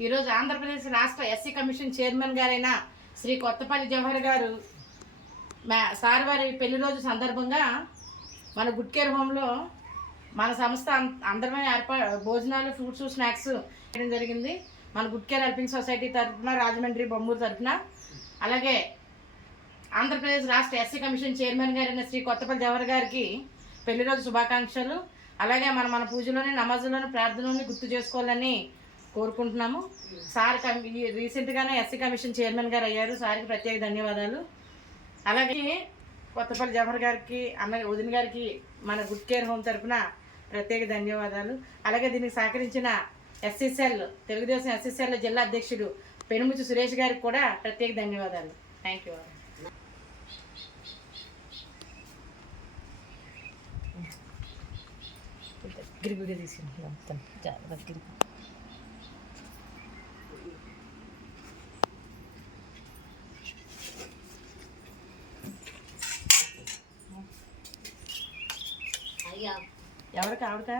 ఈరోజు ఆంధ్రప్రదేశ్ రాష్ట్ర SC commission chairman గారైన శ్రీ కొత్తపల్లి జవహర్ గారు మా సార్ వారి పెళ్ళి రోజు సందర్భంగా మన గుడ్ కేర్ హోమ్లో మన సంస్థ అం- అందరమే ఏర్పా భోజనాలు ఫ్రూట్స్ స్నాక్స్ చేయడం జరిగింది. మన గుడ్ కేర్ హెల్పింగ్ సొసైటీ తరఫున రాజమండ్రి బొమ్మూరు తరఫున. అలాగే ఆంధ్రప్రదేశ్ రాష్ట్ర ఎస్సీ కమిషన్ చైర్మన్ గారైన శ్రీ కొత్తపల్లి జవహర్ గారికి పెళ్ళి రోజు శుభాకాంక్షలు. అలాగే మన మన పూజలోని నమాజులోని ప్రార్థనలోని గుర్తు చేసుకోవాలని కోరుకుంటున్నాము. సార్ కమి ఈ రీసెంట్గానే ఎస్సీ కమిషన్ చైర్మన్ గారు అయ్యారు. సార్కి ప్రత్యేక ధన్యవాదాలు. అలాగే కొత్తపల్లి జవహర్ గారికి అన్న వదిన గారికి మన గుడ్ కేర్ హోమ్ తరఫున ప్రత్యేక ధన్యవాదాలు. అలాగే దీనికి సహకరించిన ఎస్ఎస్ఎల్ తెలుగుదేశం ఎస్ఎస్ఎల్ జిల్లా అధ్యక్షుడు పెనుముచి సురేష్ గారికి కూడా ప్రత్యేక ధన్యవాదాలు. థ్యాంక్ యూ గిరిగుడి తీసుకుంటున్నాం ఎవరికి ఆవిడకా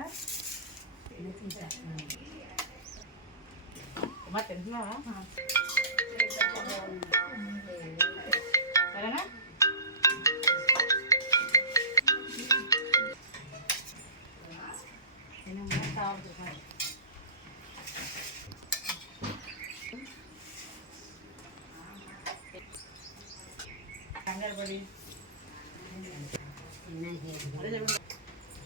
అమ్మా తింటున్నావా సరేనా